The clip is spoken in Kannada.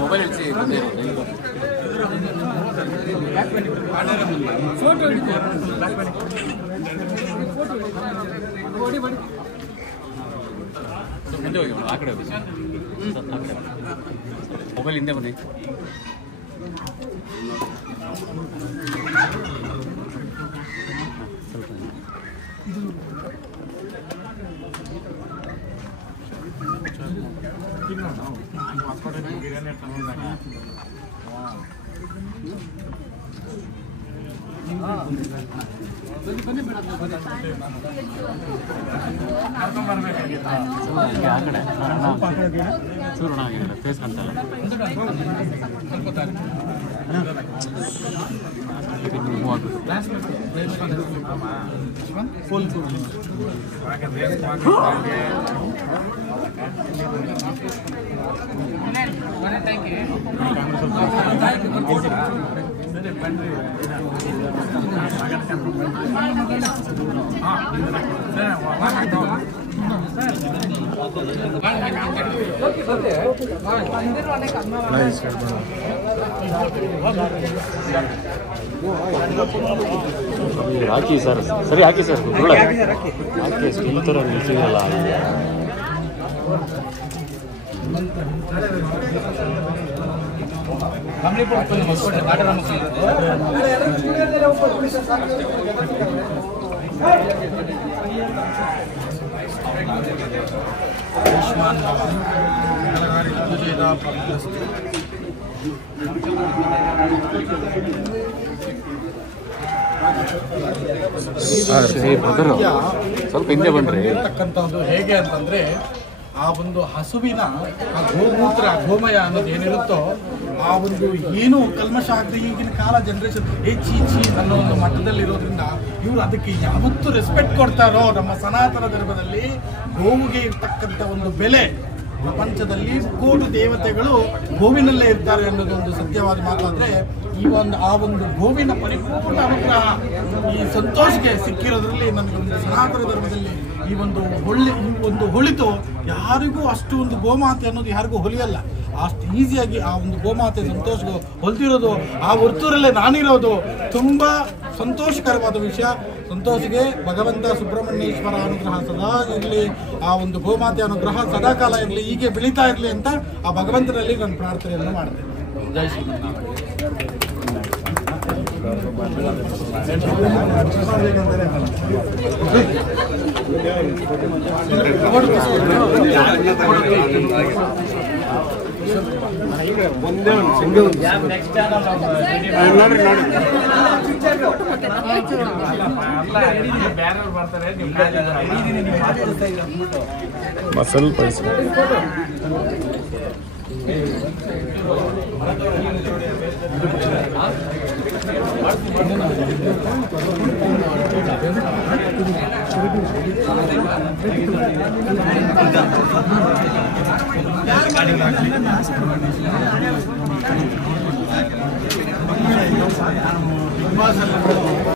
ಮೊಬೈಲ್ ಫೋಟೋ ಮುಂದೆ ಹೋಗಿ ಆ ಕಡೆ ಹೋಗಿ ಮೊಬೈಲ್ ಹಿಂದೆ ಬನ್ನಿ. ಆ ಕಡೆ ಚೂರು ಆಗಿಲ್ಲ ಫೇಸ್ ಕಾಣ್ತಲ್ಲ. ಹಾಕಿ ಸರ್, ಸರಿ ಹಾಕಿ ಸರ್, ಹಾಕಿ ಸ್ಟಿಲ್ ಥರ ನಿಲ್ಸಿದಲ್ಲ. ಆಯುಷ್ಮಾನ್ ಕಲಗಾರಿ ಪೂಜೆದ ಸ್ವಲ್ಪ ಹಿಂದೆ ಬನ್ರಿ. ಇರ್ತಕ್ಕಂಥದ್ದು ಹೇಗೆ ಅಂತಂದ್ರೆ ಆ ಒಂದು ಹಸುವಿನ ಆ ಗೋಮೂತ್ರ ಗೋಮಯ ಅನ್ನೋದು ಏನಿರುತ್ತೋ ಆ ಒಂದು ಏನು ಕಲ್ಮಶ ಆಗದೆ ಈಗಿನ ಕಾಲ ಜನರೇಷನ್ ಚೀಚಿ ಅನ್ನೋ ಒಂದು ಮಟ್ಟದಲ್ಲಿ ಇರೋದ್ರಿಂದ ಇವರು ಅದಕ್ಕೆ ಯಾವತ್ತೂ ರೆಸ್ಪೆಕ್ಟ್ ಕೊಡ್ತಾರೋ ನಮ್ಮ ಸನಾತನ ಧರ್ಮದಲ್ಲಿ ಗೋವಿಗೆ ಇರ್ತಕ್ಕಂಥ ಒಂದು ಬೆಲೆ ಪ್ರಪಂಚದಲ್ಲಿ ಕೋಟಿ ದೇವತೆಗಳು ಗೋವಿನಲ್ಲೇ ಇರ್ತಾರೆ ಅನ್ನೋದು ಒಂದು ಸತ್ಯವಾದ ಮಾತಾದ್ರೆ ಆ ಒಂದು ಗೋವಿನ ಪರಿಪೂರ್ಣ ಅನುಗ್ರಹ ಈ ಸಂತೋಷಕ್ಕೆ ಸಿಕ್ಕಿರೋದ್ರಲ್ಲಿ ನನಗೊಂದು ಸನಾತನ ಧರ್ಮದಲ್ಲಿ ಈ ಒಂದು ಹೊಳಿತು ಯಾರಿಗೂ ಅಷ್ಟು ಒಂದು ಗೋಮಾತೆ ಅನ್ನೋದು ಯಾರಿಗೂ ಹೊಲಿಯಲ್ಲ. ಅಷ್ಟು ಈಸಿಯಾಗಿ ಆ ಒಂದು ಗೋಮಾತೆ ಸಂತೋಷ ಹೊಲ್ದಿರೋದು ಆ ವರ್ತೂರಲ್ಲೇ ನಾನಿರೋದು ತುಂಬ ಸಂತೋಷಕರವಾದ ವಿಷಯ. ಸಂತೋಷಿಗೆ ಭಗವಂತ ಸುಬ್ರಹ್ಮಣ್ಯೇಶ್ವರ ಅನುಗ್ರಹ ಸದಾ ಇರಲಿ, ಆ ಒಂದು ಗೋಮಾತೆ ಅನುಗ್ರಹ ಸದಾಕಾಲ ಇರಲಿ, ಹೀಗೆ ಬೆಳೀತಾ ಇರಲಿ ಅಂತ ಆ ಭಗವಂತನಲ್ಲಿ ನಾನು ಪ್ರಾರ್ಥನೆಯನ್ನು ಮಾಡ್ತೇನೆ. ಜೈ ಶ್ರೀ ಒಂದೇ ಒಂದು ಸಿಂಗಲ್ ನೋಡಿ ಮಸಲ್ ಪೈಸ